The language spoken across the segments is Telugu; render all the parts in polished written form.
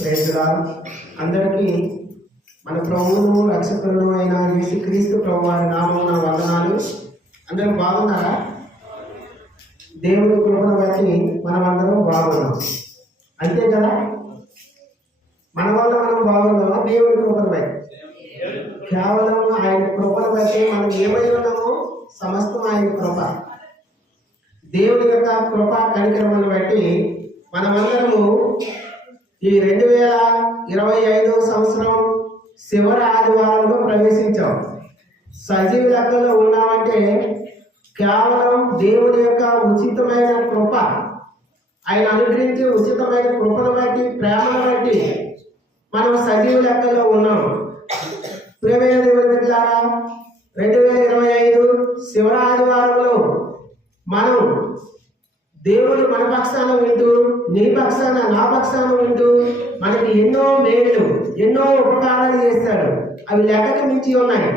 Praise lord. అందరికీ మన ప్రభువును రక్షకులను అయిన యేసుక్రీస్తు ప్రభు వారి నామమున వందనాలు. అందరూ బాగున్నారా? దేవుని కృపను బట్టి మనమందరం బాగున్నాం, అంతే కదా? మన వల్ల మనం బాగున్నామా? దేవుని కృపను బట్టి, కేవలం ఆయన కృపను బట్టి మనం ఏమై ఉన్నామో సమస్తం ఆయన కృప. దేవుని యొక్క కృప కనికరమును బట్టి మనమందరము ఈ 2025 సంవత్సరం చివరి ఆదివారంలో ప్రవేశించాం. సజీవ లెక్కలో ఉన్నామంటే కేవలం దేవుని యొక్క ఉచితమైన కృప, ఆయన అనుగ్రహించే ఉచితమైన కృపను బట్టి, ప్రేమను బట్టి మనం సజీవ లెక్కలో ఉన్నాం. ప్రియమైన దేవుని బిడ్డలారా, 2025 చివరి ఆదివారంలో మనం దేవుడు మన పక్షాన ఉంటూ, నీ పక్షాన నా పక్షాన ఉంటూ మనకి ఎన్నో మేలు, ఎన్నో ఉపకారాలు చేస్తాడు. అవి లెక్కకు మించి ఉన్నాయి.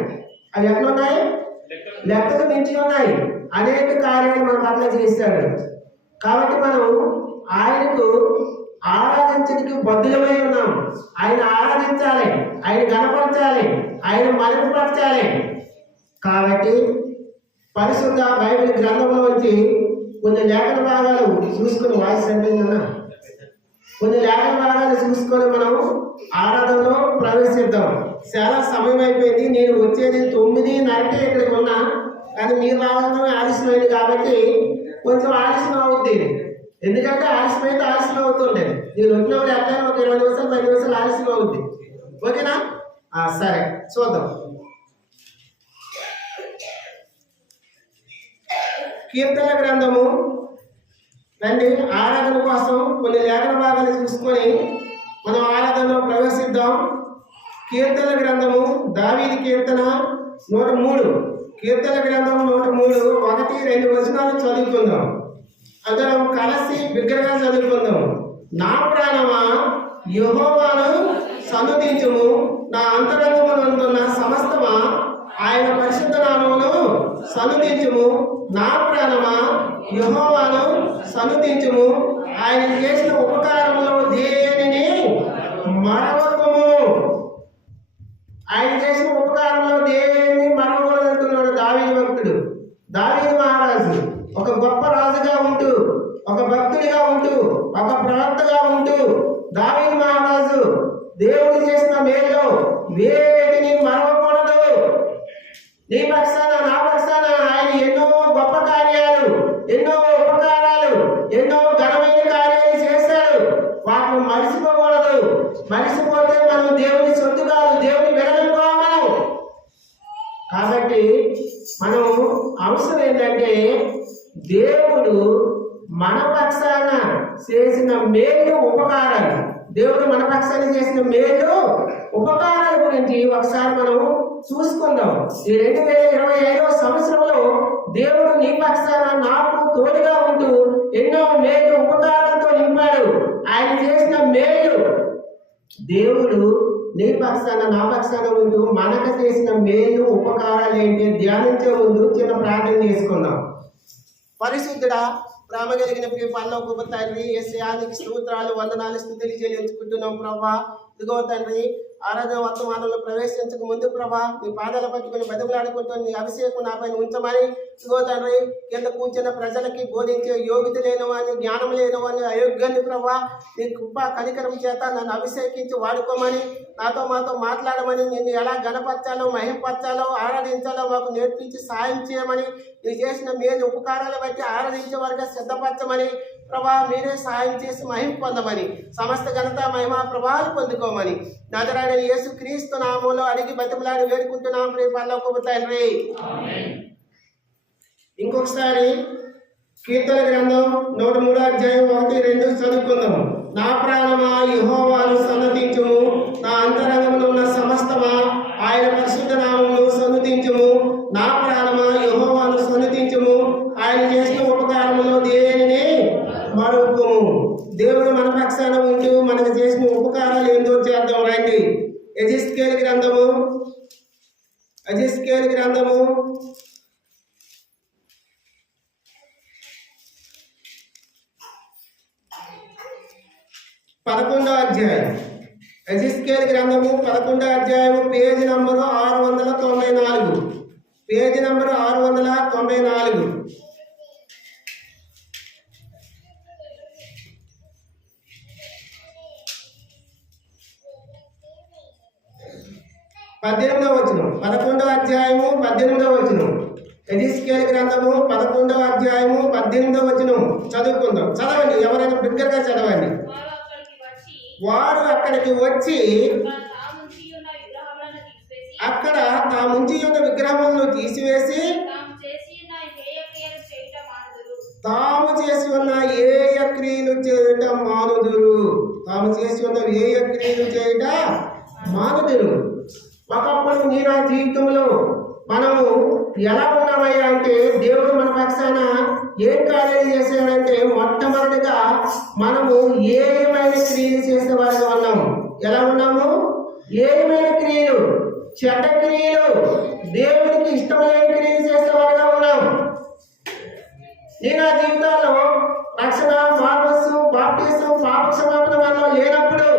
అవి ఎట్లున్నాయి? లెక్కకు మించి ఉన్నాయి. అనేక కార్యాలు మన పట్ల చేస్తాడు. కాబట్టి మనం ఆయనకు ఆరాధించడానికి బద్దులమై ఉన్నాం. ఆయన ఆరాధించాలి, ఆయన గణపరచాలి, ఆయన మరుగుపరచాలి. కాబట్టి పరిశుద్ధ బైబిల్ గ్రంథంలోంచి కొన్ని లేఖన భాగాలు చూసుకొని వాయిస్ అయిపోయిందన్నా, కొన్ని లేఖన భాగాలు చూసుకొని మనం ఆరాధనలో ప్రవేశిద్దాం. చాలా సమయం అయిపోయింది. నేను వచ్చేది 9:30కి ఇక్కడికి ఉన్నా, కానీ మీరు రావడం ఆలస్యమైంది కాబట్టి కొంచెం ఆలస్యం అవుతుంది. ఎందుకంటే ఆలస్యం అవుతుండేది. నేను వచ్చిన వాళ్ళు ఎక్కడైనా ఒక 20 నిమిషాలు 10 నిమిషాలు ఆలస్యం అవుతుంది. ఓకేనా? సరే, చూద్దాం. కీర్తన గ్రంథము రండి. ఆరాధన కోసం కొన్ని లేఖన భాగాలు చూసుకొని మనం ఆరాధనలో ప్రవేశిద్దాం. కీర్తన గ్రంథము, దావీదు కీర్తన 103. కీర్తన గ్రంథం 103 1, 2 వచనాలు చదువుకుందాం. అందరం కలిసి బిగ్గరగా చదువుకుందాం. నా ప్రాణమా యెహోవాను సన్నుతించుము, నా అంతరంగమునందున్న సమస్తమా ఆయన పరిశుద్ధ నామమును సన్నుతించుము. నా ప్రాణమా యెహోవాను సన్నుతించుము, ఆయన చేసిన ఉపకారములో దేనిని మరవకుము. ఆయన చేసిన ఉపకారంలో దేనిని మరవకూడదంటున్నాడు దావీదు భక్తుడు. దావీదు మహారాజు ఒక గొప్ప రాజుగా ఉంటూ, ఒక భక్తుడిగా ఉంటూ, ఒక ప్రవక్తగా ఉంటూ దావీదు మహారాజు దేవుడు చేసిన మేలు వేటిని మరవకూడదు. నీ పక్షాన నా పక్షాన ఆయన ఎన్నో గొప్ప కార్యాలు, ఎన్నో ఉపకారాలు, ఎన్నో ఘనమైన కార్యాలు చేశాడు. వాటిని మరిచిపోకూడదు. మరిచిపోతే మనం దేవుని సొత్తు కాదు, దేవుని వెనకనుకో మనం. కాబట్టి మనం అవసరం ఏంటంటే దేవుడు మన పక్షాన చేసిన మేలు ఉపకారాలు, దేవుడు మన పక్షాన చేసిన మేలు ఉపకారాల గురించి ఒకసారి మనం చూసుకుందాం. ఈ 2025 సంవత్సరంలో దేవుడు నీ పక్షాన నాకు తోడుగా ఉంటూ ఎన్నో మేలు ఉపకారాలతో నింపాడు. ఆయన చేసిన మేలు, దేవుడు నీ పక్షాన నా పక్షాన ఉంటూ మనకు చేసిన మేలు ఉపకారాలు ఏంటి ధ్యానించే ముందు చిన్న ప్రార్థన చేసుకుందాం. పరిశుద్ధుడా, ప్రేమ కలిగిన పరలోకపు తండ్రి, యేసయ్యానికి స్తోత్రాలు, వందనాలు, స్తుతులు చెల్లించుకుంటున్నాం ప్రభా. ఇదిగో తండ్రి, ఆరాధన వర్తమానంలో ప్రవేశించక ముందు ప్రభా నీ పాదాల పట్టుకుని బతిమలాడుకుంటూ నీ అభిషేకం నా పైన ఉంచమని, ఇదిగో తండ్రి, కింద కూర్చున్న ప్రజలకి బోధించే యోగ్యత లేని వాడిని, జ్ఞానం లేని వాడిని, అయోగ్యాన్ని ప్రభా నీ కృప కనికరం చేత నన్ను అభిషేకించి వాడుకోమని, నాతో మాతో మాట్లాడమని, నిన్ను ఎలా గణపరచాలో, మహింపరచాలో, ఆరాధించాలో మాకు నేర్పించి సాయం చేయమని, నువ్వు చేసిన మేలు ఉపకారాలు బట్టి ఆరాధించే వారిగా సిద్ధపరచమని ప్రభా మీరే సాయం చేసి మహిమ పొందమని, సమస్త ఘనత మహిమ ప్రభావాలు పొందుకోమని నజరేయుడైన యేసుక్రీస్తు నామములో అడిగి బతిమలాడి వేడుకుంటున్నాం ప్రియ పరలోకపు తండ్రి. ఇంకొకసారి కీర్తన గ్రంథం 103:1-2 చదువుకుందాం. నా ప్రాణమా యెహోవాను సన్నుతించుము, నా అంతరంగంలో ఉన్న సమస్తమా ఆయన పరిశుద్ధ నామమును సన్నుతించుము. నా ప్రాణమా యెహోవాను సన్నుతించుము, ఆయన చేసిన ఉపకారములో దేనిని మరొకము. దేవుడు మన పక్షాన ఉంటూ మనకు చేసిన ఉపకారాలు ఏందో చేద్దాం రండి. యెహెజ్కేలు గ్రంథము 11వ అధ్యాయం యెహెజ్కేలు గ్రంథము 11వ అధ్యాయము పేజీ నంబరు 694. Page number 694. పద్దెనిమిదవ వచనం. 11వ అధ్యాయము 18వ వచనం. యెహెజ్కేలు గ్రంథము 11వ అధ్యాయము 18వ వచనం చదువుకుందాం. చదవండి, ఎవరైనా బిగ్గరగా చదవండి. వారు అక్కడికి వచ్చి అక్కడ తాముంచి ఉన్న విగ్రహములను తీసివేసి తాము చేసి ఉన్న ఏయ క్రియలు చేయట మానుదురు. తాము చేసి ఉన్న ఏయ క్రియలు చేయట మానుదురు. ఒకప్పుడు నీ నా జీవితంలో మనము ఎలా ఉన్నామయ్యా అంటే, దేవుడు మన పక్షాన ఏం కార్యాలు చేశాడంటే, మొట్టమొదటిగా మనము ఏమైన క్రియలు చేసే వారిగా ఉన్నాము. ఎలా ఉన్నాము? ఏమైన క్రియలు, చెడ్డ క్రియలు, దేవుడికి ఇష్టమైన క్రియలు చేసేవారుగా ఉన్నాము. నేను ఆ జీవితాల్లో రక్షణ, మార్మస్సు, బాప్టిజం, పాప క్షమాపణ వల్ల లేనప్పుడు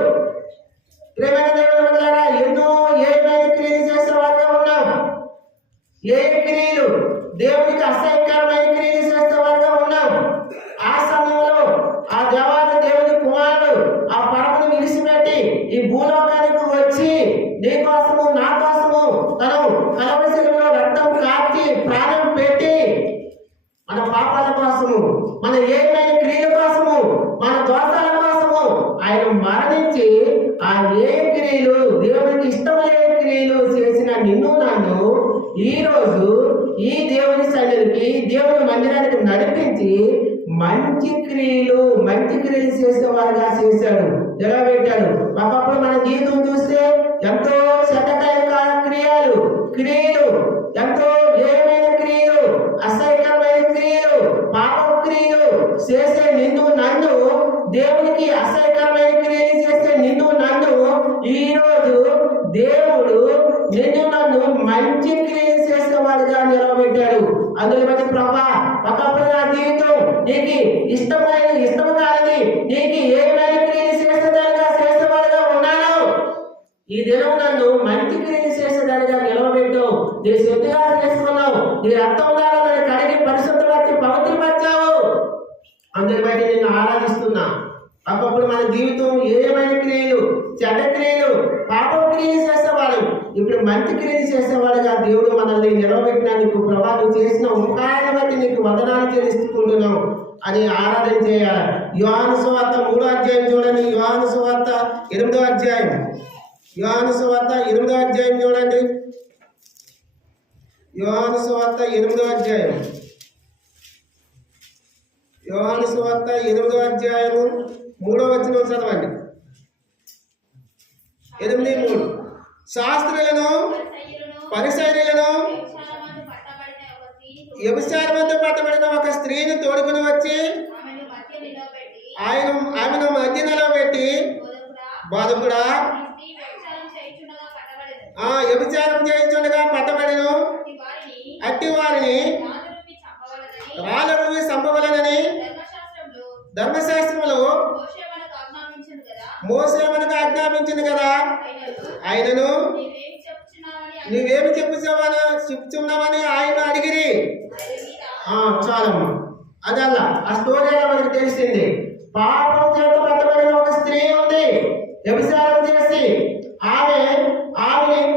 ప్రేమైన దేవుని వల్ల ఎన్నో ఏమైన క్రియలు చేసేవారుగా ఉన్నాం. ఏ క్రియలు దేవుడికి అసహ్యకరమైన క్రియలు చేసేవారుగా ఉన్నాం. ఆ సమయంలో ఆ దేవాది దేవుని కుమారుడు ఆ పరమను విడిచిపెట్టి ఈ భూలోకానికి వచ్చి నీ కోసము నా కోసము తను కలవరిశిలో రక్తం కాచి ప్రాణం పెట్టి మన పాపాల కోసము, మన ఏమైన క్రియల కోసము, మన దోషాల కోసము ఆయన మరణించి ఆ ఏ క్రియలు, దేవునికి ఇష్టమైన క్రియలు చేసిన నిన్ను నన్ను ఈ రోజు ఈ దేవుని సన్నిధికి, దేవుని మందిరానికి నడిపించి మంచి క్రియలు చేసేవారుగా చేశాడు, నిలబెట్టాడు. ఒకప్పుడు మన జీవితం చూస్తే ఎంతో శతకాయ క్రియలు, ఎంతో ఏమైన క్రియలు, అసహ్యకరమైన క్రియలు, పాప క్రియలు చేసే నిన్ను నన్ను, దేవునికి అసహ్యకరమైన క్రియలు చేసే నిన్ను నన్ను ఈ రోజు దేవుడు నిన్ను నన్ను మంచి క్రియలు చేసేవాడిగా నిలబెట్టాడు. అందులో బట్టి ప్రభా, ఒకప్పుడు నా జీవితం నీకు ఇష్టం కాదని నీకు ఏమైనా క్రియలు చేసేవాడిగా ఉన్నాను. ఈ దినం నన్ను మంచి క్రియలు చేసేదానిగా నిలవబెట్టావు. నీ శుద్ధిగా చేసుకున్నావు. నీ రక్తం ద్వారా నన్ను కడిగి పరిశుద్ధపరిచి పవిత్రపరిచావు. అందుని బట్టి నిన్ను ఆరాధిస్తున్నా. ఒకప్పుడు మన జీవితం ఏమైన క్రియలు, చెడ్డ క్రియలు, పాపం క్రియలు చేసేవాడు. ఇప్పుడు మంచి క్రియలు చేసేవాడుగా దేవుడు మనల్ని నిలవబెట్టినందుకు ప్రభా, నువ్వు చేసిన ఉపకారాన్ని బట్టి నీకు వందనాలు చెల్లించుకుంటున్నావు అని ఆరాధన చేయాలి. యోహాను సువార్త 3వ అధ్యాయం చూడండి. యోహాను సువార్త 8వ అధ్యాయం. యోహాను సువార్త 8వ అధ్యాయం చూడండి. యోహాను సువార్త 8వ అధ్యాయం. యోహాను సువార్త 8వ అధ్యాయము 3వ వచనం చదవండి. 8:3. శాస్త్రులను, పరిసయ్యులను వ్యభిచారమందు పట్టబడిన ఒక స్త్రీని తోడుకుని వచ్చి ఆమెను మధ్య నిలబెట్టి, బోధకుడా, వ్యభిచారం చేయించుండగా పట్టబడిను అట్టి వారిని రాళ్ళను సంపవలనని ధర్మశాస్త్రములో మోసే మనకు ఆజ్ఞాపించింది కదా. ఆయనను నువ్వేమి చెప్పుచున్నావని ఆయన అడిగిరి. చాలమ్మా, అదల్లా ఆ స్టోరీ మనకు తెలిసింది. పాపం చేత పట్టబడిన ఒక స్త్రీ ఉంది, వ్యభిచారం చేసి. ఆమె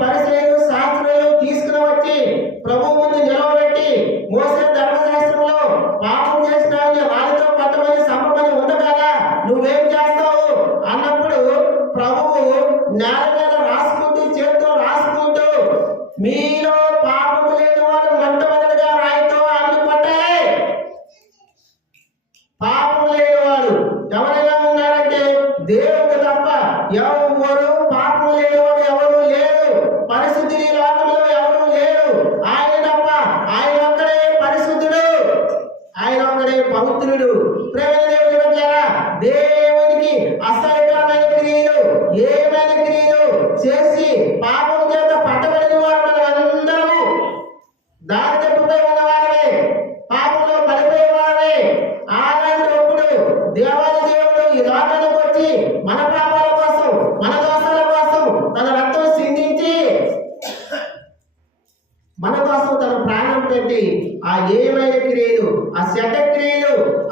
పరిసయ్యులు, శాస్త్రులు తీసుకుని వచ్చి ప్రభువు ముందు నిలవబెట్టి, మోసే ధర్మశాస్త్రంలో పాపం చేసిన వాళ్ళతో పట్టబడి సంపమని ఉంది కదా, నువ్వేం చేస్తావు అన్నప్పుడు ప్రభువు నేల మీద రాసుకుంటూ, చేతితో రాసుకుంటూ, మీలో పాపము లేని వాడు మొట్టమొదటిగా రాయితో అన్ని కొట్టాలి. పాపం లేనివాడు ఎవరైనా ఉన్నారంటే దేవుడు తప్ప ఎవరు పాపం లేనివాడు ఎవరు లేరు. పరిశుద్ధి లోకంలో ఎవరు లేరు. ఆయన తప్ప, ఆయన ఒక్కడే పరిశుద్ధుడు, ఆయన ఒక్కడే పవిత్రుడు. ప్రేమ దేవుడి వచ్చారా, దేవునికి అసహ్యకరమైన క్రియలు, ఏమైన క్రియలు చేసి పాపం చేత పట్టబడిన వారు అందరము దారి తప్పిపోయి ఉన్నవారే, పాపంలో పడిపోయే వారే. అలాంటప్పుడు దేవాది దేవుడు ఈ లోకానికి వచ్చి మన పాపాల కోసం, మన దోషాల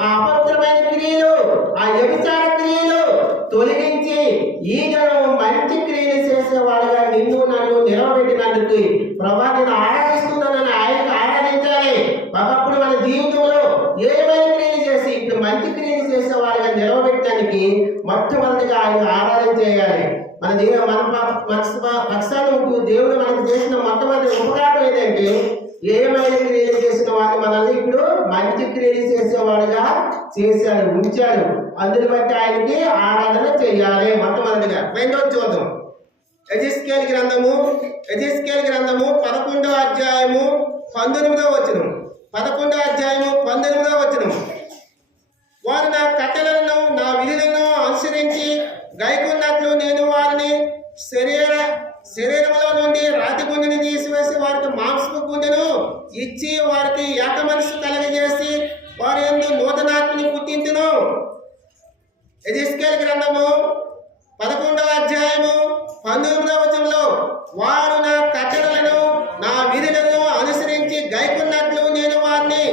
ఆ అపవిత్రమైన క్రియలు, ఆ వ్యభిచార క్రియలు తొలగించి ఈ జనం మంచి క్రియలు చేసేవాడుగా నిన్ను నన్ను నిలవబెట్టినందుకు ప్రభా నేను ఆరాధిస్తున్నానని ఆయనకు ఆరాధించాలి. ఒకప్పుడు మన జీవితంలో ఏమైనా క్రియలు చేసి ఇప్పుడు మంచి క్రియలు చేసేవాడుగా నిలవబెట్టడానికి మొట్టమొదటిగా ఆయన ఆరాధన చేయాలి. మన పక్షాలు ఉంటూ దేవుడు మనకు చేసిన మొట్టమొదటి ఉపకారం ఏదంటే ఏమైనా క్రియలు చేసిన వాడు మనల్ని ఇప్పుడు మంచి క్రియలు చేసేవాడుగా చేశాడు, ఉంచాడు. అందుని బట్టి ఆయనకి ఆరాధన చేయాలి. మొట్టమొదటిగా రెండోది చూద్దాం. యెహెజ్కేలు గ్రంథము 11వ అధ్యాయము 19వ వచనం. 11వ అధ్యాయము 19వ వచనం. వారు నా కట్టెలను నా విధులను అనుసరించి గైకొన్నట్లు నేను వారిని శరీరంలో నుండి రాతి గుండెని తీసివేసి వారికి మాంసపు గుండెను ఇచ్చి వారికి ఏక మనసు కలగజేసి వారి యందు నూతనాత్మని పుట్టించును. యెహెజ్కేలు గ్రంథము 11వ అధ్యాయము 19వ వచనంలో వారు నా కట్టడలను నా విధులను అనుసరించి గైకొన్నట్లు నేను వారిని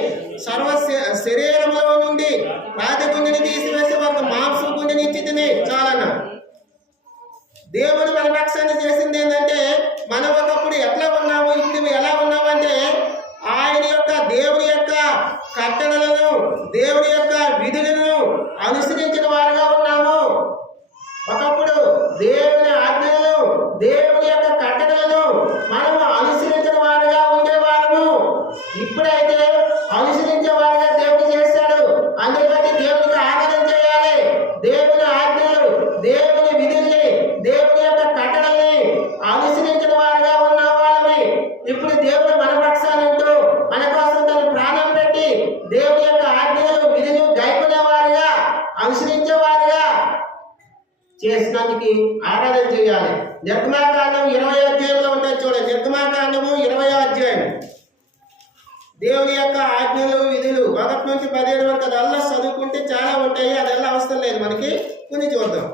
శరీరంలో నుండి రాతి గుండెని తీసివేసి వారికి మాంసపు గుండెని ఇచ్చి తిని చాలన్న. దేవుడు మన పక్షాన్ని చేసింది ఏంటంటే మనం ఒకప్పుడు ఎట్లా ఉన్నాము, ఇప్పుడు ఎలా ఉన్నామంటే ఆయన యొక్క దేవుని యొక్క కట్టడలను దేవుని యొక్క విధులను అనుసరించిన వారుగా ఉన్నాము. ఒకప్పుడు దేవుని ఆజ్ఞలను దేవుని యొక్క కట్టడలను మనము అనుసరించిన వారుగా ఉండేవారము. ఇప్పుడైతే అనుసరించే వారుగా దేవుడు చేశాడు. అందుకని దేవునికి ఆరాధన చేయాలి. దేవుని ఆజ్ఞలు, దేవుని విధుల్ని, దేవుని యొక్క కట్టడల్ని అనుసరించిన వారుగా ఉన్న వాళ్ళని ఇప్పుడు దేవుడు మన పక్షానంటూ మన కోసం తన ప్రాణం పెట్టి దేవుని యొక్క ఆజ్ఞలు విధులు గైకొనేవారుగా అనుసరించేవారుగా చేసినందుకు ఆరాధన చేయాలి. నిర్గమాకాండం 20వ అధ్యాయంలో ఉంటాయి చూడండి. నిర్గమాకాండము 20వ అధ్యాయం. దేవుని యొక్క ఆజ్ఞలు విధులు 1 నుంచి 17 వరకు అదల్లా చదువుకుంటే చాలా ఉంటాయి. అదల్లా అవసరం లేదు మనకి. కొన్ని చూద్దాం.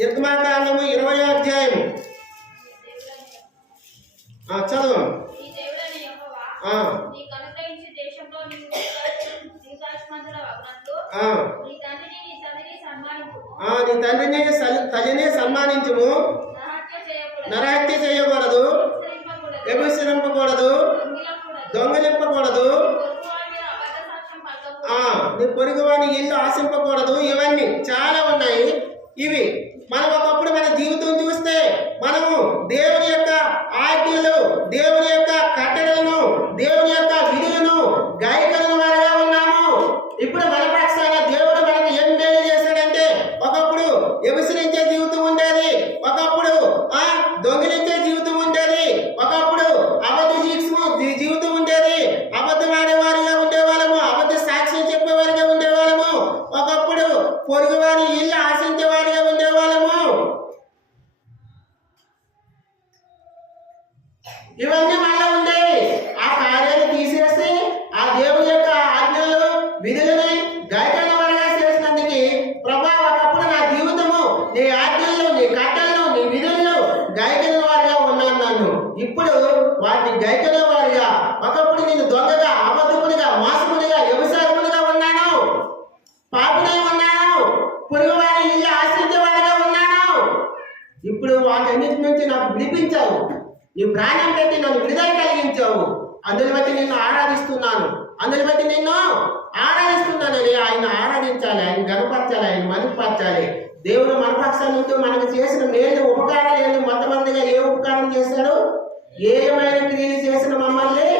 నిర్గమాకాండము 20వ అధ్యాయం చదువు. నీ తండ్రిని తల్లిని సన్మానించుము, నరహత్య చేయకూడదు, వ్యభిచరింపకూడదు, దొంగలింపకూడదు, నీ పొరుగువాని ఇల్లు ఆశింపకూడదు. ఇవన్నీ చాలా ఉన్నాయి. ఇవి మనం ఒకప్పుడు మన జీవితం చూస్తే మనము దేవుని యొక్క ఆజ్ఞలు, దేవుని యొక్క కట్టడలను, దేవుని యొక్క విధులను గైకొన్న వారుగా ఉన్నాము. ఇప్పుడు మన పక్షాన దేవుడు మనకు ఏం మేలు చేశాడంటే ఒకప్పుడు వ్యభిచరించే జీవితం ఉండేది, ఒకప్పుడు దొంగిలించే జీవితం ఉండేది, ఒకప్పుడు అబద్ధ జీవితం ఉండేది, అబద్ధం ఆడేవారుగా ఉండేవాళ్ళము, అబద్ధ సాక్ష్యం చెప్పేవారుగా ఉండేవాళ్ళము, ఒకప్పుడు పొరుగువారి ఇల్లు ఆశించేవారుగా ఉండేవాళ్ళము. ఇవన్నీ మళ్ళా ఉండేవి. ఆ కార్యాన్ని తీసేసి ఆ దేవుని యొక్క ఆజ్ఞలు విధులని గైకొన్న వారుగా చేసినందుకు ప్రభా ఒకప్పుడు నా జీవితము నీ ఆజ్ఞలను, నీ కట్టలను, నీ విధులను గైకొన్న వారుగా ఉన్నాను. నన్ను ఇప్పుడు వాటిని గైకొన్న వారుగా, ఒకప్పుడు నేను దొంగగా, అబద్ధకునిగా, మోసకునిగా, వ్యభిచారకునిగా ఉన్నాను, పాపినై ఉన్నాను, పొరుగువారి ఇల్లు ఆశ్రయించేవారుగా ఉన్నాను. ఇప్పుడు వాటన్నిటి నుంచి నాకు విడిపించావు, నీ ప్రాణం పెట్టి నన్ను విడుదల కలిగించావు. అందుని బట్టి నిన్ను ఆరాధిస్తున్నాను, అందుని బట్టి నిన్ను ఆరాధిస్తున్నానని ఆయన ఆరాధించాలి, ఆయన గనపరచాలి, ఆయన మనుపరచాలి. దేవుడు మన పక్షాన్ని ఉంటూ మనకు చేసిన మేలు ఉపకారాలు ఏంటి? మొట్టమొదటిగా ఏ ఉపకారం చేశాడు? ఏమైనా క్రియలు చేసిన మమ్మల్ని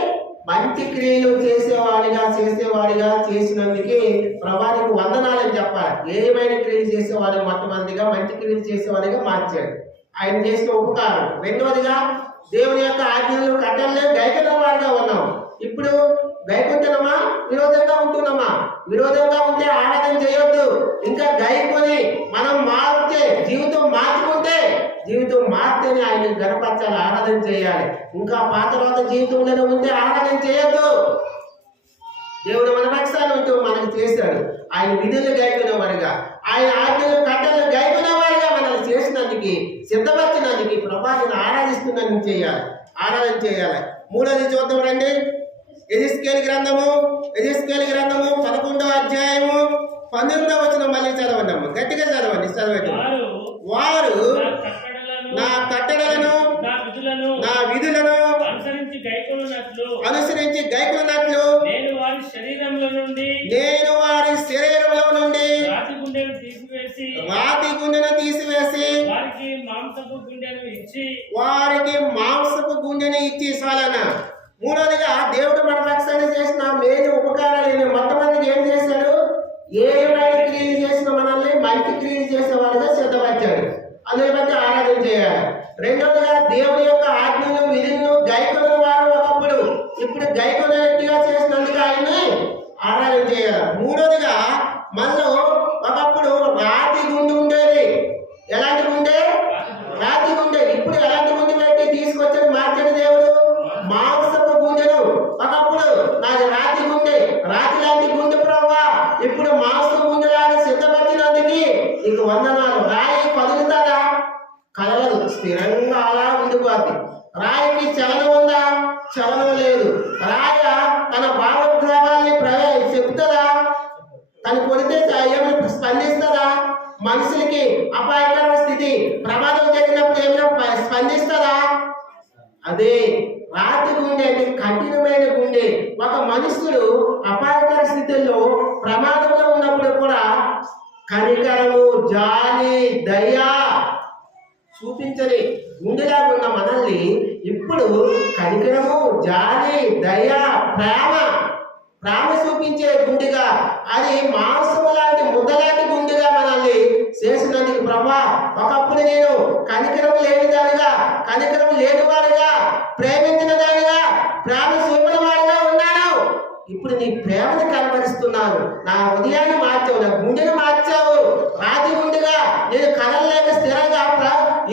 మంచి క్రియలు చేసేవాడిగా చేసినందుకే ప్రభానికి వందనాలని చెప్పాలి. ఏమైనా క్రియలు చేసేవాడు మొట్టమొదటిగా మంచి క్రియలు చేసేవాడిగా మార్చాడు. ఆయన చేసిన ఉపకారం. రెండవదిగా దేవుని యొక్క ఆజ్ఞలు కట్టలే గైకొన్న వారుగా ఉన్నాం. ఇప్పుడు గైకుంటున్నామా? విరోధంగా ఉంటున్నామా? విరోధంగా ఉంటే ఆరాధన చేయొద్దు. ఇంకా గైకొని మనం మారితే, జీవితం మార్చుకుంటే, జీవితం మారితేనే ఆయన గనపరచాలి, ఆరాధన చేయాలి. ఇంకా పాత తర్వాత జీవితంలోనే ఉంటే ఆరాధన చేయొద్దు. దేవుడు మన పక్షాన్ని ఉంటూ మనకు చేశాడు. ఆయన విధులు గైకొనే వారుగా, ఆయన ఆజ్ఞలు కట్టలు గైకొనే వారుగా మనల్ని చేసినందుకు, సిద్ధపరిచినందుకు ప్రభావిని ఆరాధన చేయాలి. మూడోది చూద్దాం రండి. యెహెజ్కేలు గ్రంథము 11వ అధ్యాయము 19వ వచనం మళ్ళీ చదవండి. గట్టిగా చదవండి. వారు నా కట్టడలను నా విధులను అనుసరించి గైకొనున్నట్లు నేను వారి శరీరంలో నుండి రాతి గుండెను తీసివేసి వారికి మాంసపు గుండెను ఇచ్చి సాలన. మూడోదిగా దేవుడు మన పక్షాన్ని చేసిన మేలు ఉపకారాలు మొట్టమొదటి ఏం చేశాడు? ఏమైనా క్రియలు చేసిన మనల్ని మంచి క్రియలు చేసేవాడుగా సిద్ధపరిచాడు. అందుని బట్టి ఆరాధన చేయాలి. రెండోదిగా దేవుని యొక్క ఆజ్ఞలు విధులను గైకొన్న వారు ఒకప్పుడు, ఇప్పుడు గైకొన్నట్టుగా చేసినందుకు ఆయన్ని ఆరాధన చేయాలి. మూడోదిగా మనలో ఒకప్పుడు రాతి గుండె ఉండేది. ఎలాంటి గుండె? రాతి గుండె. ఇప్పుడు ఎలాంటి గుండె పెట్టి తీసుకొచ్చాడు, మార్చాడు దేవుడు? మాంసపు గుండెను. ఒకప్పుడు నాది రాతి గుండె, రాతి లాంటి గుండె ప్రభువా, ఇప్పుడు మాంసపు గుండెలాగా సిద్ధపరిచినందుకు నీకు వందనాలు. రాయి కదులుతుందా? కదలదు, స్థిరంగా అలా ఉండిపోద్ది. రాయికి చలనం ఉందా? చలనం లేదు. రాయ తన భావోద్వేగాల్ని చెప్తుందా? తను కొడితే ఏమైనా స్పందిస్తుందా? మనుషులకి అపాయకర స్థితి, ప్రమాదం జరిగినప్పుడు ఏమైనా స్పందిస్తుందా? అదే రాతి గుండె అంటే కఠినమైన గుండె. ఒక మనుషుడు అపాయకర స్థితిలో ప్రమాదంలో ఉన్నప్పుడు కూడా కనికరము, జాలి, దయ చూపించని గుండెలా ఉన్న మనల్ని ఇప్పుడు కనికరము, జాలి, దయ, ప్రేమ చూపించే గుండెగా, అది మాంసము లాంటి ముద్దలాంటి గుండెగా మనల్ని చేసినందుకు ప్రభా, ఒకప్పుడు నేను కనికరం లేని దానిగా, కనికరం లేని వాడిగా, ప్రేమించిన దానిగా, ప్రేమ చూపిన వాడిగా ఉన్నాను. ఇప్పుడు నీ ప్రేమను కనబరుస్తున్నాను. నా హృదయాన్ని మార్చావు, నా గుండెను మార్చావు. రాతి గుండెగా నేను కదలలేక స్థిరంగా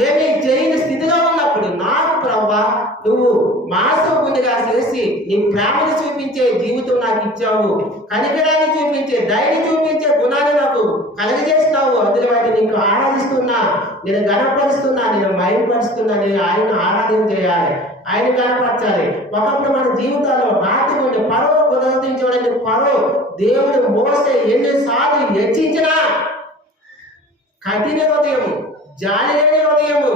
ఏమీ చేయని స్థితిలో ఉన్నప్పుడు నాకు ప్రభా నువ్వు మాంసం గుండెగా చేసి నీ ప్రేమను చూపించే జీవితం నాకు ఇచ్చావు. కనికరాన్ని చూపించే, దయని చూపించే గుణాన్ని నాకు కలగజేస్తావు. అందులో వాటి నీకు ఆరాధిస్తున్నా, నేను గణపరుస్తున్నా, నేను మహిమపరుస్తున్నా. నేను ఆయన ఆరాధన చేయాలి, ఆయన కనపరచాలి. ఒకప్పుడు మన జీవితాల్లో రాతి గుండె పరో కుదరతించడానికి దేవుడు మోసే ఎన్నిసార్లు హెచ్చించినా కఠిన హృదయము, జాలి లేని హృదయము,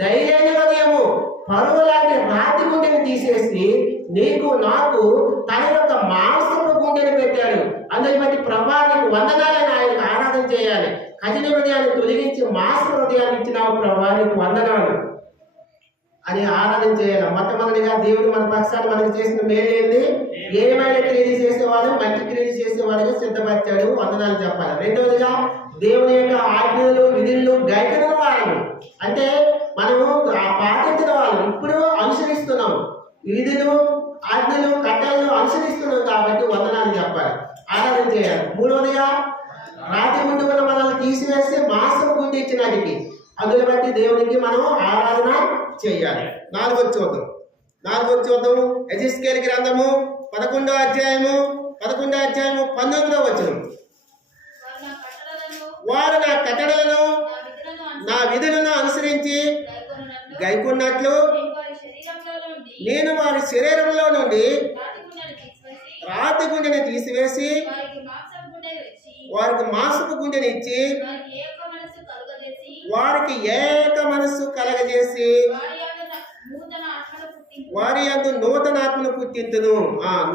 ధైర్యాన్ని హృదయము, పరువు లాంటి రాతి గుండెని తీసేసి నీకు నాకు తన యొక్క మాంసపు గుండెని పెట్టాడు. అందుని బట్టి ప్రభా నీకు వందనాలని ఆయనకు ఆరాధన చేయాలి. కఠిన హృదయాన్ని తొలగించి మాంస హృదయాన్ని ఇచ్చినావు ప్రభా, నీకు వందనాలు అని ఆరాధన చేయాలి. మొట్టమొదటిగా దేవుడు మన పక్షాన్ని మనకు చేసిన మేలేంది? ఏమైనా క్రియలు చేసేవాడు, మంచి క్రియలు చేసేవాడుగా సిద్ధపరిచాడు, వందనాలు చెప్పాలి. రెండవదిగా దేవుని యొక్క ఆజ్ఞలు విధులు గైకొన్న వాళ్ళు, అంటే మనము పాటించిన వాళ్ళు ఇప్పుడు అనుసరిస్తున్నాం. విధులు, ఆజ్ఞలు, కట్టలను అనుసరిస్తున్నాం కాబట్టి వందనాలు చెప్పాలి, ఆరాధన చేయాలి. మూడవదిగా రాతి గుండె ఉన్న మనల్ని తీసివేస్తే మాంసం గుండె ఇచ్చినటికి, అందుని బట్టి దేవునికి మనం ఆరాధన చేయాలి. నాలుగోది చూద్దాం. యెహెజ్కేలు గ్రంథము 11వ అధ్యాయము 19వ వచనం. వారు నా కట్టడలను నా విధులను అనుసరించి గైకొన్నట్లు నేను వారి శరీరంలో నుండి రాతి గుండెని తీసివేసి వారికి మాంసపు గుండెని ఇచ్చి వారికి ఏక మనస్సు కలగజేసి వారి యందు నూతన ఆత్మను పుట్టింతును.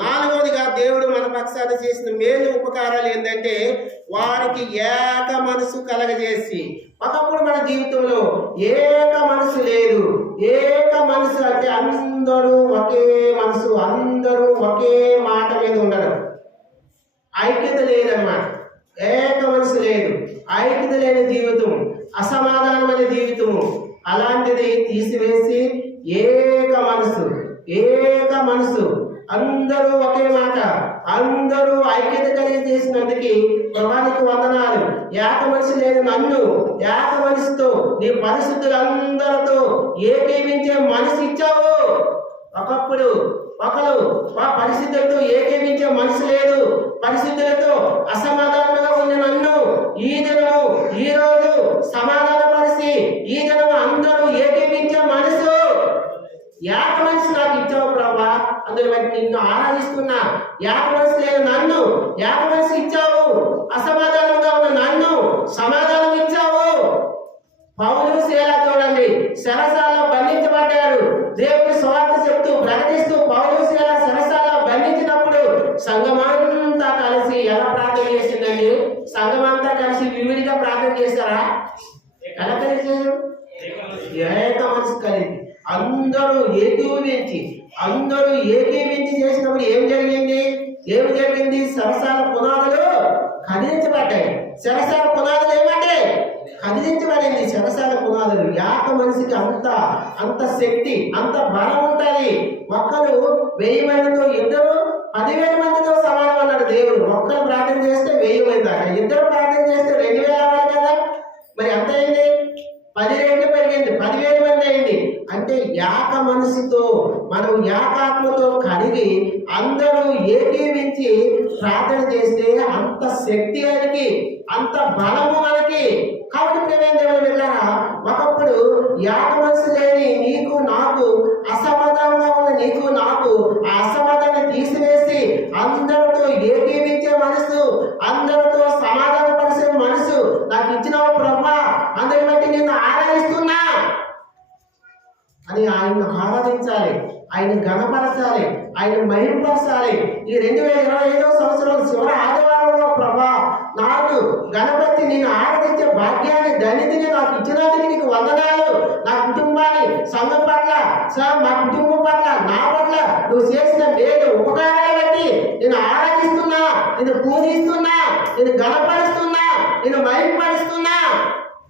నాలుగవదిగా దేవుడు మన పక్షాన చేసిన మేలు ఉపకారాలు ఏంటంటే వారికి ఏక మనసు కలగజేసి. ఒకప్పుడు మన జీవితంలో ఏక మనసు లేదు. ఏక మనసు అంటే అందరూ ఒకే మనసు, అందరూ ఒకే మాట మీద ఉండడం, ఐక్యత లేదన్నమాట. ఏక మనసు లేదు, ఐక్యత లేని జీవితం, అసమాధానమైన జీవితము. అలాంటిది తీసివేసి ఏక మనసు, అందరూ ఒకే మాట, అందరూ ఐక్యత కలిగి చేసినందుకు ప్రభానికి వందనాలు. ఏక మనసు లేదు నన్ను ఏక మనసుతో నీ పరిశుద్ధులందరితో ఏకీవించే మనసు ఇచ్చావు. ఒకప్పుడు ఒకరు పరిశుద్ధులతో ఏకీవించే మనసు లేదు, పరిశుద్ధులతో అసమాధానంగా ఉన్న నన్ను ఈ దినము ఈ రోజు సమాధానపరిచి ఈ దినము అందరూ ఏకీవించే మనసు, ఏక మనసు నాకు ఇచ్చావు ప్రభా. అందులో బట్టి నిన్ను ఆరాధిస్తున్నా. ఏక మనసు లేని నన్ను ఏక మనసు ఇచ్చావు, అసమాధానంగా ఉన్న నన్ను సమాధానం ఇచ్చావు. పౌలు శీల చూడండి, చెరసాలలో బంధించబడ్డారు. దేవుని స్వార్థ చెప్తూ ప్రకటిస్తూ పౌలు శీల చెరసాలలో బంధించినప్పుడు సంఘమంతా కలిసి ఎలా ప్రార్థన చేసిందండి? సంఘమంతా కలిసి వివిడిగా ప్రార్థన చేశారా? ఎలా కలిసారు? ఏక మనసు కలిగి అందరూ ఏకీవించి చేసినప్పుడు ఏం జరిగింది? సరసాల పునాదులు కదిలించబడ్డాయి. సరసాల పునాదులు ఏమంటే కదిలించబడింది. సరసాల పునాదులు ఏక మనిషికి అంత శక్తి, అంత బలం ఉంటుంది. ఒక్కరు 1000 మందితో, ఇద్దరు 10,000 మందితో సమానం అన్నాడు దేవుడు. ఒక్కరు ప్రార్థన చేస్తే 1000 మంది దాకా, ఇద్దరు ప్రార్థన చేస్తే 2000 అవ్వాలి కదా. మరి ఎంత అయింది? 10 రెట్లు పెరిగింది, 10,000 మంది అయింది. అంటే ఏక మనసుతో మనం ఏకాత్మతో కలిగి అందరూ ఏకీవించి ప్రార్థన చేస్తే అంత శక్తి మనకి, అంత బలము మనకి. కాబట్టి ప్రియమైన దేవుని బిడ్డలారా, ఒకప్పుడు ఏక మనసు లేని నీకు నాకు, అసమాధానంగా ఉన్న నీకు నాకు ఆ అసమాధాన్ని తీసివేసి అందరితో ఏకీవించే మనసు, అందరితో సమాధానపరిచే మనసు నాకు ఇచ్చినావు ప్రభా, అందరి బట్టి నిన్ను ఆరాధిస్తున్నా అని ఆయన్ని ఆరాధించాలి, ఆయన గణపరచాలి, ఆయన మహిమపరచాలి. ఈ 2025వ సంవత్సరం చివరి ఆదివారంలో ప్రభా నాకు గణపతి నిన్ను ఆరాధించే భాగ్యాన్ని ధన్యతని నాకు ఇచ్చినందుకు నీకు వందనాలు. నా కుటుంబాన్ని, సంఘం పట్ల, మా కుటుంబం పట్ల, నా పట్ల నువ్వు చేసిన మేలు ఉపకారాలు బట్టి నేను ఆరాధిస్తున్నా, నేను పూజిస్తున్నా, నేను గణపరుస్తున్నా, నేను మహిమపరుస్తున్నా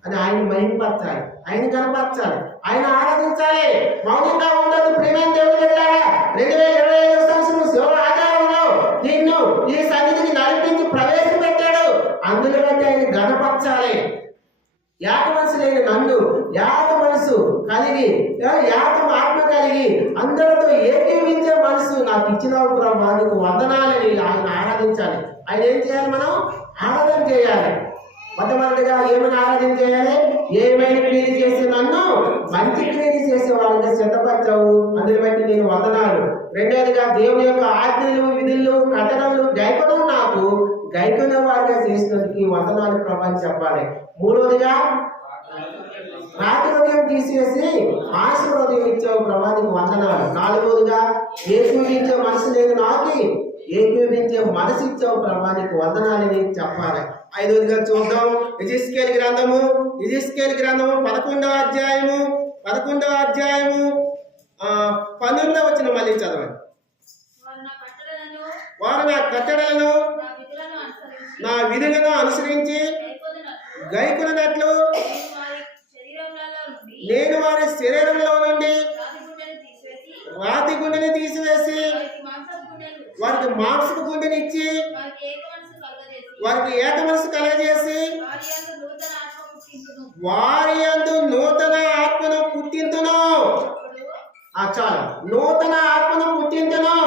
అని ఆయన మహిమపరచాలి, ఆయన కనపరచాలి, ఆయన ఆరాధించాలి. మౌనంగా ఉండదు ప్రియమైన దేవుని బిడ్డలారా. 2025 సంవత్సరం శివ ఆచారంలో నిన్ను ఈ సన్నిధికి నడిపించి ప్రవేశపెట్టాడు. అందులో బట్టి ఆయన గణపరచాలి. ఏక మనసు లేని నన్ను ఏక మనసు కలిగి, ఏక ఆత్మ కలిగి అందరితో ఏకీవించే మనసు నాకు ఇచ్చినావు ప్రభా, నీకు వందనాలని ఆయన ఆరాధించాలి. ఆయన ఏం చేయాలి? మనం ఆరాధన చేయాలి. మొట్టమొదటిగా ఏమైనా ఆరాధన చేయాలి? ఏమైనా క్రియలు చేసి నన్ను మంచి క్రియలు చేసే వాళ్ళని సిద్ధపరచావు, అందుని బట్టి నేను వందనాలు. రెండవదిగా దేవుని యొక్క ఆజ్ఞలు, విధులు, కట్టడలు గైకొనడం నాకు గైకొనే వారిగా చేసినందుకు వందనాలు ప్రభా అని చెప్పాలి. మూడవదిగా రాతి హృదయం తీసివేసి ఆశీర్వాదం ఇచ్చావు ప్రభా, నీకు వందనాలు. నాలుగవదిగా ఏకీవించే మనసు లేదు నాకు, ఏకీవించే మనసు ఇచ్చావు ప్రభా, నీకు వందనాలని చెప్పాలి. ఐదవదిగా చూద్దాం, యెహెజ్కేలు గ్రంథము 11వ అధ్యాయము 12వ వచనం మళ్ళీ చదవండి. వారు నా కట్టడలను నా విధులను అనుసరించి గైకొనున్నట్లు నేను వారి శరీరంలో నుండి రాతి గుండెని తీసివేసి వారికి మాంసపు గుండెని ఇచ్చి వారికి ఏక మనసు కలగజేసి వారి యందు నూతన ఆత్మను పుట్టింతును. చాలు, నూతన ఆత్మను పుట్టింతును.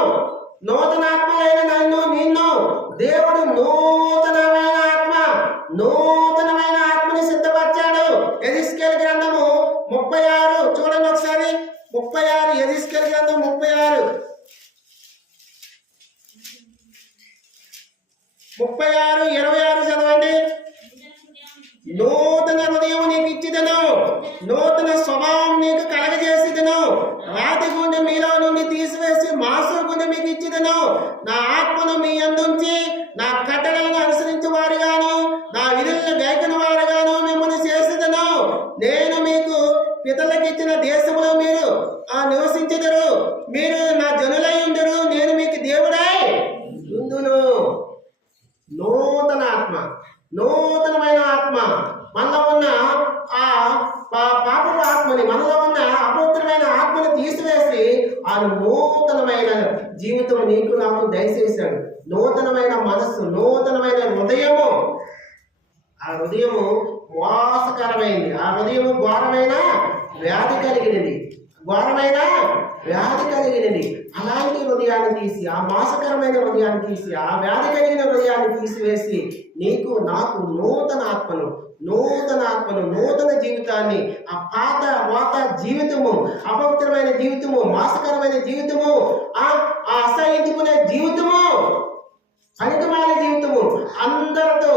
నూతన ఆత్మలైన నన్ను నిన్ను దేవుడు నూతనమైన ఆత్మని సిద్ధపరిచాడు. యెహెజ్కేలు గ్రంథము 36 చూడండి ఒకసారి. 36 యెహెజ్కేలు గ్రంథం 36 26 చదవండి. నూతన హృదయం నీకు ఇచ్చిదను, నూతన స్వభావం నీకు కలగజేసిదను, రాతి గుండె మీలో నుండి తీసివేసి మాంస గుండె మీకు ఇచ్చిదను. నా ఆత్మను మీ యందుంచి నా కట్టడలను అనుసరించి వారుగాను నా విధులను గైకొని వారుగాను మిమ్మల్ని చేసేదను. నేను మీకు పితలకిచ్చిన దేశంలో మీరు నివసించెదరు, మీరు నా జనులై ఉండరు, నేను మీకు దేవుడై ఉందును. నూతన ఆత్మ, నూతనమైన ఆత్మ, మనలో ఉన్న ఆ పాపపు ఆత్మని, మనలో ఉన్న అపవిత్రమైన ఆత్మని తీసివేసి ఆ నూతనమైన జీవితం నీకు నాకు దయచేశాడు. నూతనమైన మనస్సు, నూతనమైన హృదయము. ఆ హృదయము మోసకరమైంది, ఆ హృదయము ఘోరమైన వ్యాధి కలిగినది, ఘోరమైన వ్యాధి కలిగినది. అలాంటి హృదయాన్ని తీసి, ఆ మోసకరమైన హృదయాన్ని తీసి, ఆ వ్యాధి కలిగిన హృదయాన్ని తీసివేసి నీకు నాకు నూతన ఆత్మను, నూతన జీవితాన్ని, ఆ పాత వాత జీవితము, అపవిత్రమైన జీవితము, మోసకరమైన జీవితము, ఆ అసహించుకునే జీవితము, పనికిమాలిన జీవితము, అందరితో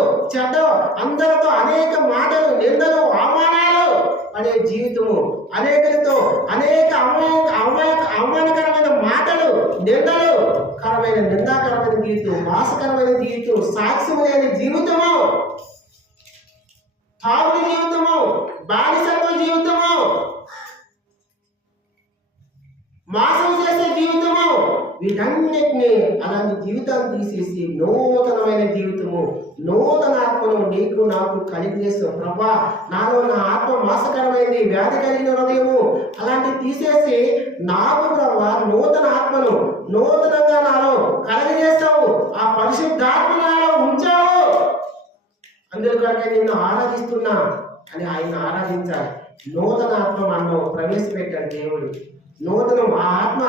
అనేక మాటలు, నిందలు, అవమానాలు అనే జీవితము, అనేక అవమానకరమైన మాటలు, నిందాకరమైన జీవితం, మోసకరమైన జీవితం, సాక్ష్యం లేని జీవితము, తాగుడు జీవితము, బానిసత్వ జీవితము, మోసం చేసే జీవితము, వీటన్నిటినీ అలాంటి జీవితాన్ని తీసేసి నూతనమైన జీవితము, నూతన ఆత్మను నీకు నాకు కలిగజేస్తావు ప్రభా. నాలో నా ఆత్మ మోసకరమైంది, వ్యాధి కలిగిన హృదయము, అలాంటి తీసేసి నాకు ప్రభా నూతన ఆత్మను నూతనంగా నాలో కలిగజేస్తావు. ఆ పరిశుద్ధాత్మ నాలో ఉంచావు. అందుకొరకే నిన్ను ఆరాధిస్తున్నా అని ఆయన ఆరాధించాలి. నూతన ఆత్మ మనలో ప్రవేశపెట్టాడు దేవుడు. నూతనం. ఆ ఆత్మ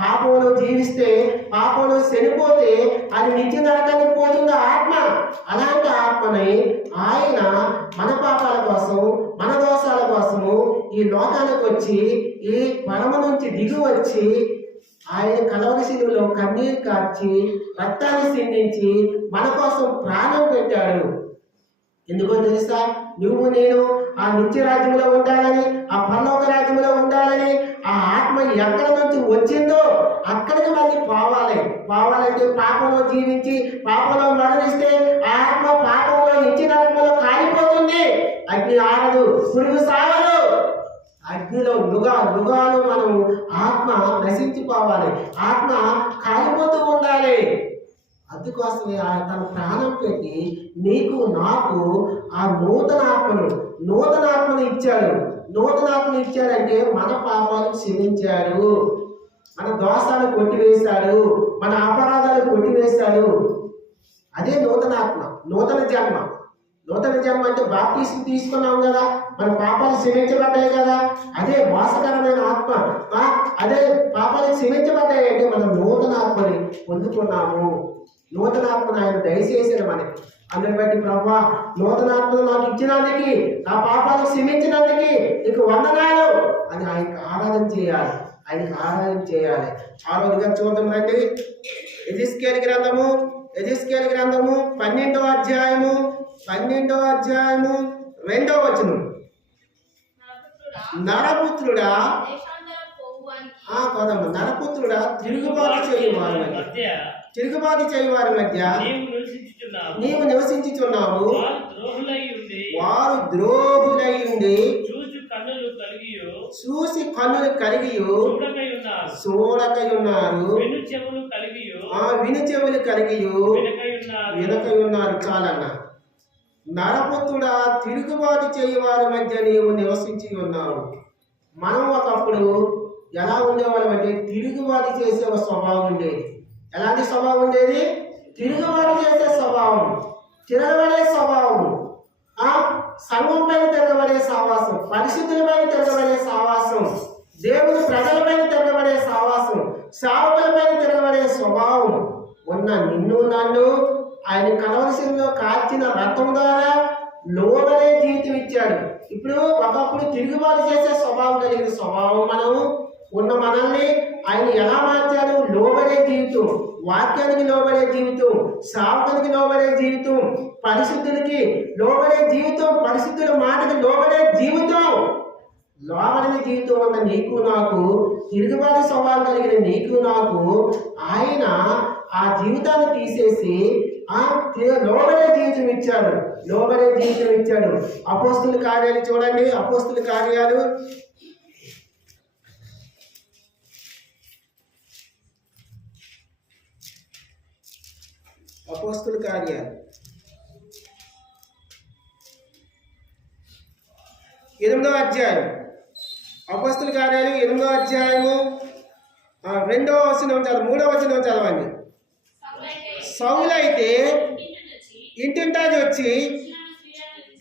పాపంలో జీవిస్తే, పాపంలో చనిపోతే అది నిత్య నరకానికి పోతుంది ఆత్మ. అలాంటి ఆత్మని ఆయన మన పాపాల కోసం, మన దోషాల కోసము ఈ లోకానికి వచ్చి, ఈ పరమ నుంచి దిగి వచ్చి ఆయన కలవరి శిలువలో కన్నీరు కార్చి, రక్తాన్ని సిందించి మన కోసం ప్రాణం పెట్టాడు. ఎందుకో తెలుసా? నువ్వు నేను ఆ నిత్య రాజ్యంలో ఉండాలని, ఆ పరలోక రాజ్యంలో ఉండాలని, ఆ ఆత్మ ఎక్కడి నుంచి వచ్చిందో అక్కడికి మళ్ళీ పోవాలంటే పాపంలో జీవించి, పాపంలో మరణిస్తే ఆ ఆత్మ పాపంలో నిత్య నరకంలో కాలిపోతుంది. అగ్ని ఆరదు, పురుగు సాగదు. అగ్నిలో యుగాలు మనం ఆత్మ నశించిపోవాలి, ఆత్మ కాలిపోతూ ఉండాలి. అందుకోసమే ఆయన తన ప్రాణం పెట్టి నీకు నాకు ఆ నూతన ఆత్మను ఇచ్చాడు. నూతన ఆత్మను ఇచ్చాడంటే మన పాపాలు క్షమించాడు, మన దోషాలు కొట్టివేశాడు, మన అపరాధాలు కొట్టివేశాడు. అదే నూతన ఆత్మ, నూతన జన్మ అంటే బాప్తిస్మం తీసుకున్నాం కదా, మన పాపాలు క్షమించబడ్డాయి కదా. అదే మోసకరమైన ఆత్మ, అదే పాపాలు క్షమించబడ్డాయి అంటే మనం నూతన ఆత్మని పొందుకున్నాము. నూతన ఆత్మను ఆయన దయచేసాడు మనకి. అందుని బట్టి ప్రభువా, నూతన ఆత్మను నాకు ఇచ్చినందుకు, నా పాపాలు క్షమించినందుకు నీకు వందనాలు అని ఆయనకు ఆరాధన చేయాలి. ఆరోగ్యంగా చూద్దాం రండి. యెహెజ్కేలు గ్రంథము 12వ అధ్యాయము 2వ వచనం. నరపుత్రుడా తిరుగుబాటు చేయువారి మధ్య నీవు నివసించుచున్నావు. వారు ద్రోహులై ఉండి చూసి కన్నులు కలిగి చూడకై ఉన్నారు, విను చెవులు కలిగి వినకై ఉన్నారు. చాలన్న. నరపుత్రుడా, తిరుగుబాటు చేయువారి మధ్య నీవు నివసించి ఉన్నావు. మనం ఒకప్పుడు ఎలా ఉండేవాళ్ళం అంటే తిరుగుబాటు చేసే ఒక స్వభావం ఉండేది. ఎలాంటి స్వభావం ఉండేది? తిరుగుబాటు చేసే స్వభావం, తిరగబడే స్వభావం, సంఘం పైన తిరగబడే సావాసం, పరిశుద్ధుల పైన తిరగబడే సావాసం, దేవుని ప్రజల పైన తిరగబడే సావాసం, సేవకుల పైన తిరగబడే స్వభావం ఉన్న నిన్ను నన్ను ఆయన కలవలసిందో కార్చిన రక్తం ద్వారా లోబడే జీవితం ఇచ్చాడు. ఇప్పుడు ఒకప్పుడు తిరుగుబాటు చేసే స్వభావం కలిగిన స్వభావం మనల్ని ఆయన ఎలా మార్చాడు? లోబడే జీవితం, వాక్యానికి లోబడే జీవితం, సేవకునికి లోబడే జీవితం, పరిశుద్ధులకి లోబడే జీవితం, పరిశుద్ధుల మాటకి లోబడే జీవితం. లోబడిన జీవితం ఉన్న నీకు నాకు, తిరుగుబాటు స్వభావం కలిగిన నీకు నాకు ఆయన ఆ జీవితాన్ని తీసేసి లోబడే జీవితం ఇచ్చాడు. అపోస్తుల కార్యాలు చూడండి. అపోస్తుల కార్యాలు 8వ అధ్యాయం. అపోస్తుల కార్యాలు 8వ అధ్యాయము 2వ వచనం 3వ వచనం చదవండి. సౌలైతే ఇంటింటా వచ్చి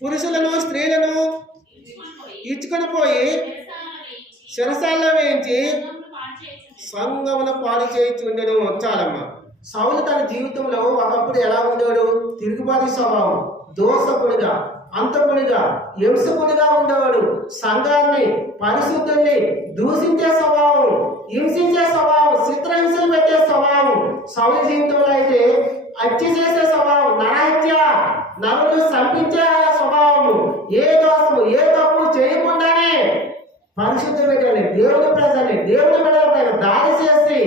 పురుషులను స్త్రీలను ఇచ్చుకొని పోయి చెరసాల్లో వేయించి సంగమున పాలు చేయించుండెను. చాలమ్మ. సౌలు తన జీవితంలో ఒకప్పుడు ఎలా ఉండేవాడు? తిరుగుబాటు స్వభావం, దోషకుడిగా, అంతకుడిగా, హింసకుడిగా ఉండేవాడు. సంఘాన్ని, పరిశుద్ధుల్ని దూషించే స్వభావం, హింసించే స్వభావం, చిత్రహింసలు పెట్టే స్వభావం. సౌలు జీవితంలో అయితే హత్య చేసే స్వభావం, నరహత్య, నరులు సంపించే స్వభావము, ఏ దోషము ఏ తప్పు చేయకుండానే పరిశుద్ధ బిడ్డల్ని, దేవుని ప్రజల్ని, దేవుని బిడ్డల పైన దాడి చేసి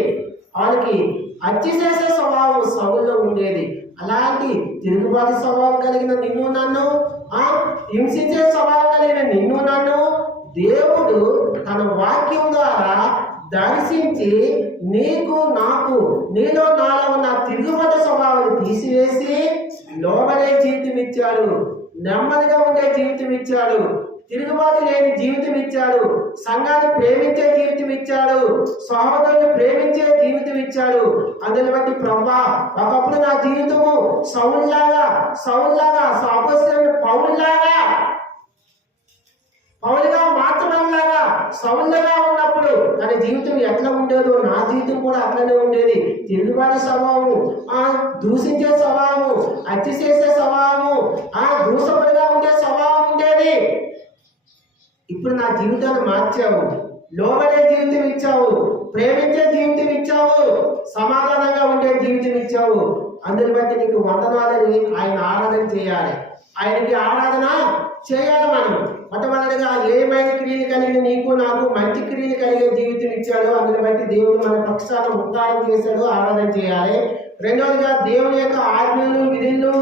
వాళ్ళకి హత్య చేసే స్వభావం సౌలులో ఉండేది. అలాంటి తిరుగుబాటు స్వభావం కలిగిన నిన్ను నన్ను, హింసించే స్వభావం కలిగిన నిన్ను నన్ను దేవుడు తన వాక్యం ద్వారా దర్శించి నీకు నాకు నీలో నాలో ఉన్న తిరుగుబాటు స్వభావాన్ని తీసివేసి లోబడే జీవితం ఇచ్చాడు, నెమ్మదిగా ఉండే జీవితం ఇచ్చాడు, తిరుగుబాటు లేని జీవితం ఇచ్చాడు, సంఘాన్ని ప్రేమించే జీవితం ఇచ్చాడు, సహోదరుని ప్రేమించే జీవితం ఇచ్చాడు. అందుని బట్టి ప్రభా, ఒకప్పుడు నా జీవితము సౌలులాగా అపొస్తలుడైన పౌలుగా మాత్రమేలాగా సౌలుగా ఉన్నప్పుడు తన జీవితం ఎట్లా ఉండేదో నా జీవితం కూడా అట్లనే ఉండేది. తిరుగుబాటు స్వభావము, దూషించే స్వభావము, హత్య చేసే స్వభావము, దూషకుడిగా ఉండే స్వభావం ఉండేది. ఇప్పుడు నా జీవితాన్ని మార్చావు, లోబడే జీవితం ఇచ్చావు, ప్రేమించే జీవితం ఇచ్చావు, సమాధానంగా ఉండే జీవితం ఇచ్చావు. అందుని బట్టి నీకు వందనాలని ఆయన ఆరాధన చేయాలి, ఆయనకి ఆరాధన చేయాలి. మనం మొట్టమొదటిగా ఏమైన క్రియలు కలిగిన నీకు నాకు మంచి క్రియలు కలిగే జీవితం ఇచ్చాడు. అందుని బట్టి దేవుడు మన పక్షాన ఉద్ధారం చేశాడు, ఆరాధన చేయాలి. రెండవదిగా దేవుని యొక్క ఆజ్ఞలు విధులు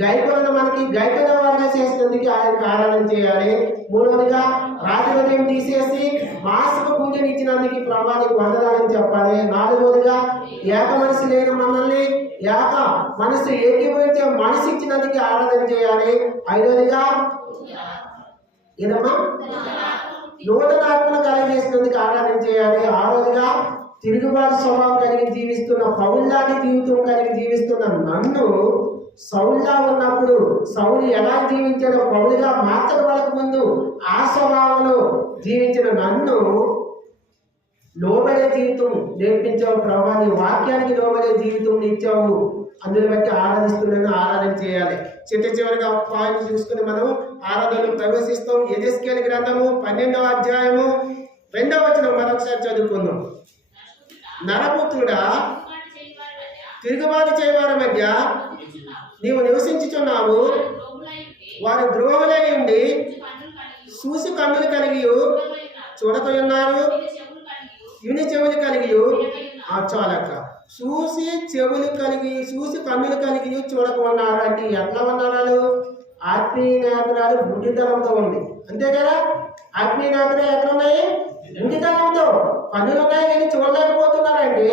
గైకొలను మనకి గైకొన వారిగా చేసినందుకు ఆయనకు ఆరాధన చేయాలి. మూడవదిగా రాత్రి ఉదయం తీసేసి మాసపు పూజను ఇచ్చినందుకు ప్రభానికి వందనాలని చెప్పాలి. నాలుగవదిగా ఏక మనసు లేని మనల్ని ఏక మనసు ఏకీభవించే మనసు ఇచ్చినందుకు ఆరాధన చేయాలి. ఐదవదిగా ఏదమ్మా నూతన ఆత్మను కలిగేసినందుకు ఆరాధన చేయాలి. ఆరోదిగా తిరుగుబాటు స్వభావం కలిగి జీవిస్తున్న పౌల్లాంటి జీవితం కలిగి జీవిస్తున్న నన్ను సౌలులా ఉన్నప్పుడు సౌలు ఎలా జీవించాడో పౌలుగా మార్చబడక ముందు ఆ స్వభావంలో జీవించిన నన్ను లోబడే జీవితం నేర్పించావు ప్రభా, నీ వాక్యానికి లోబడే జీవితం ఇచ్చావు. అందుని బట్టి ఆరాధిస్తున్నాను, ఆరాధన చేయాలి. చివరిగా పాయింట్ చూసుకుని మనం ఆరాధనలో ప్రవేశిస్తాం. యెహెజ్కేలు గ్రంథము 12వ అధ్యాయము 2వ వచనం మరొకసారి చదువుకుందాం. నరపుత్రుడా, తిరుగుబాటు చేయవారి మధ్య నీవు నివసించుచున్నావు, వారు ద్రోహులై ఉండి చూసి కన్నులు కలిగి చూడకయున్నారు, విని చెవులు కలిగి చాలక చూసి చెవులు కలిగి చూసి కన్నులు కలిగి చూడకున్నారు. అంటే ఎట్లా ఉన్నారు? ఆత్మీయ నేత్రాలు బుద్ధితనంతో ఉంది, అంతే కదా. ఆత్మీయ నేత్రాలు ఎట్లా ఉన్నాయి? బుద్ధితనంతో. కన్నులు ఉన్నాయి కానీ చూడలేకపోతున్నారంటే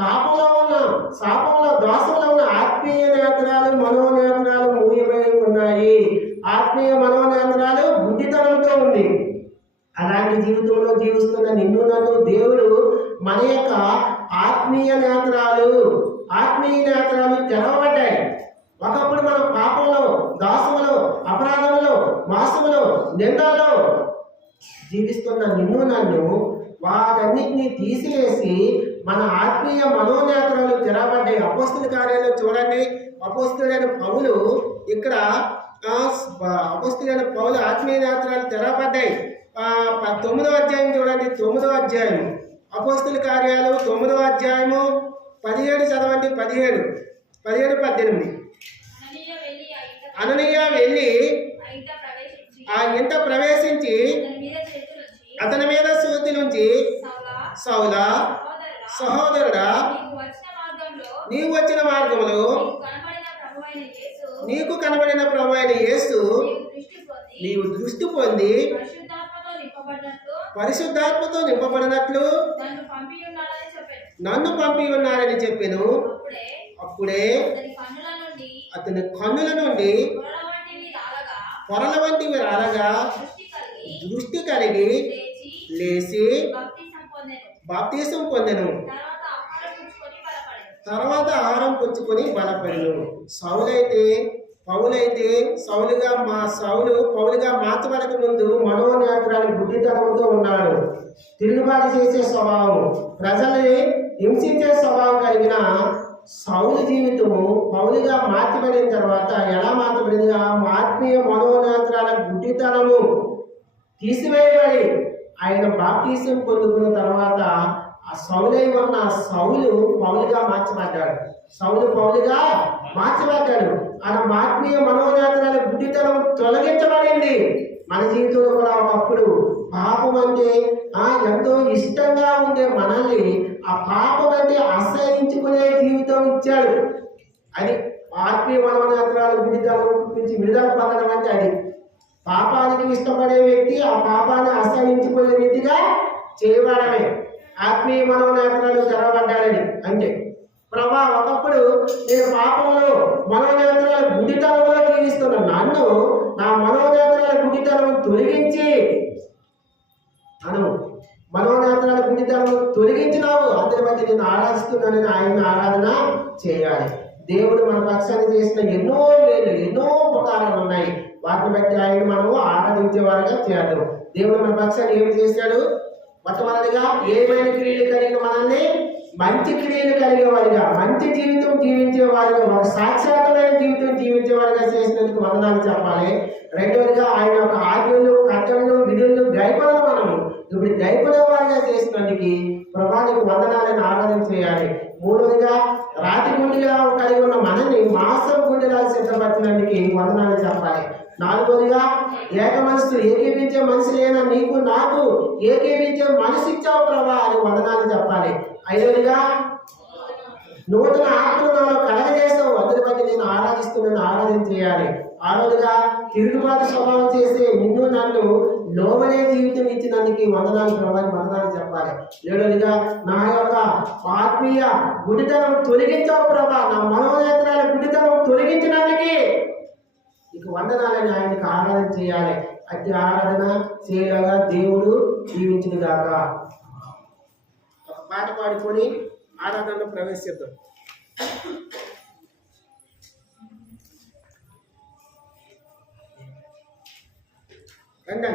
పాపంలో ఉన్న, శాపంలో, దోషంలో ఉన్న ఆత్మీయ నేత్రాలు, మనోనేత్రాలు మూయమై ఉన్నాయి. ఆత్మీయ మనోనేత్రాలు బుద్ధితనంతో ఉంది. అలాంటి జీవితంలో జీవిస్తున్న నిన్ను నన్ను దేవుడు మన యొక్క ఆత్మీయ నేత్రాలు తెరవబడ్డాయి. ఒకప్పుడు మనం పాపంలో, దాసములో, అపరాధంలో, మోసములో, నిందల్లో జీవిస్తున్న నిన్ను నన్ను వాటన్నిటినీ తీసివేసి మన ఆత్మీయ మనోనేత్రాలు తెరవబడ్డాయి. అపోస్తుల కార్యాలయం చూడండి, అపోస్తులైన పౌలు ఇక్కడ అపోస్తులైన పౌలు ఆత్మీయ నేత్రాలు తెరవబడ్డాయి. 9వ అధ్యాయం చూడండి, 9వ అధ్యాయం అపోస్తుల కార్యాలు 9వ అధ్యాయము 17 చదవండి. 17, 18. అననీయ వెళ్ళి ఆ ఇంట ప్రవేశించి అతని మీద చేతులుంచి, సౌలా, సహోదరుడా, నీవు వచ్చిన మార్గంలో నీకు కనబడిన ప్రభువైన యేసు నీవు దృష్టి పొంది పరిశుద్ధాత్మతో నింపబడినట్లు నన్ను పంపి ఉన్నాడని చెప్పాను. అప్పుడే అతని కన్నుల నుండి పొరల వంటివి రాలగా దృష్టి కలిగి లేచి బాప్తీసం పొందెను. తర్వాత ఆహారం పుచ్చుకొని బలపడెను. సౌలైతే పౌలుగా మార్చబడక ముందు మనోనేత్రాలు గుడ్డితనంతో ఉన్నాడు. తిరుగుబాటు చేసే స్వభావం, ప్రజల్ని హింసించే స్వభావం కలిగిన సౌలు జీవితము పౌలుగా మార్చబడిన తర్వాత ఎలా మార్చబడింది? ఆ ఆత్మీయ మనోనేత్రాల గుడ్డితనము తీసివేయబడి ఆయన బాప్తీసం పొందుకున్న తర్వాత ఆ సౌలై ఉన్న సౌలు పౌలుగా మార్చబడ్డాడు. పౌలుగా మార్చబడ్డాడు. ఆ ఆత్మీయ మనోనేత్రాల గుడ్డితనం తొలగించబడింది. మన జీవితంలో కూడా ఒకప్పుడు పాపం అంటే ఎంతో ఇష్టంగా ఉండే మనల్ని ఆ పాపం అంటే అసహించుకునే జీవితం ఇచ్చాడు. అది ఆత్మీయ మనోనేత్రాల గుడ్డితనం నుంచి విడుదల పొందడం అంటే అది. పాపానికి ఇష్టపడే వ్యక్తి ఆ పాపాన్ని అసహించుకునే వ్యక్తిగా చేయబడమే ఆత్మీయ మనోనేత్రాలు తెరవబడ్డాడని అంటే. ప్రభా, ఒకప్పుడు నేను పాపంలో మనోనేత్రాల గుడ్డితనంలో జీవిస్తున్నా, నన్ను నా మనోనేత్రాల గుడ్డితనం తొలగించి మనోనేత్రాల గుడ్డితనం తొలగించినావు, అందరి మధ్య నేను ఆరాధిస్తున్నానని ఆయన ఆరాధన చేయాలి. దేవుడు మన పక్షాన్ని చేసిన ఎన్నో మేలు, ఎన్నో ఉపకారాలు ఉన్నాయి. వాటిని బట్టి ఆయన మనము ఆరాధించే వారిగా చేద్దాం. దేవుడు మన పక్షాన్ని ఏమి చేశాడు? మొట్టమొదటిగా ఏమైనా క్రియలు కలిగిన మనల్ని మంచి క్రియలు కలిగే వారిగా, మంచి జీవితం జీవించే వారిగా, ఒక సాక్షాత్మైన జీవితం జీవించే వారిగా చేసినందుకు వందనాలు చెప్పాలి. రెండవదిగా ఆయన యొక్క ఆజ్ఞలు, కట్టడలు, విధులను గైకొనడం మనము ఇప్పుడు గైకొనే వారిగా చేసినందుకు ప్రభానికి వందనాలను ఆరాధన చేయాలి. మూడవదిగా రాతి గుండెలా కలిగి ఉన్న మనల్ని మాంసం గుండెలా సిద్ధపరిచినందుకు వందనాలు చెప్పాలి. నాలుగవదిగా ఏక మనసు ఏకీపించే మనిషి లేనా నీకు నాకు ఏకీపించే మనసు ఇచ్చావు ప్రభా అని వందనాలు చెప్పాలి. ఐదవదిగా నూతన ఆత్మను నాలో కలగజేసావు, అందరి మధ్య నేను ఆరాధిస్తున్నాను, ఆరాధన చేయాలి. ఆరోజుగా తిరుగుబాటు స్వభావం చేసే నిన్ను నన్ను లోబడే జీవితం ఇచ్చినందుకు వందనాలు ప్రభాని వందనాలు చెప్పాలి. ఏడవదిగా నా యొక్క ఆత్మీయ గుడితనం తొలగించావు ప్రభా, నా మనోనేత్రాల గుడితనం తొలగించినందుకు నీకు వందనాలని ఆయనకి ఆరాధన చేయాలి. అట్టి ఆరాధన చేయగా దేవుడు జీవించును గాక. ఒక పాట పాడుకొని ఆరాధనలో ప్రవేశిద్దాం. రండి.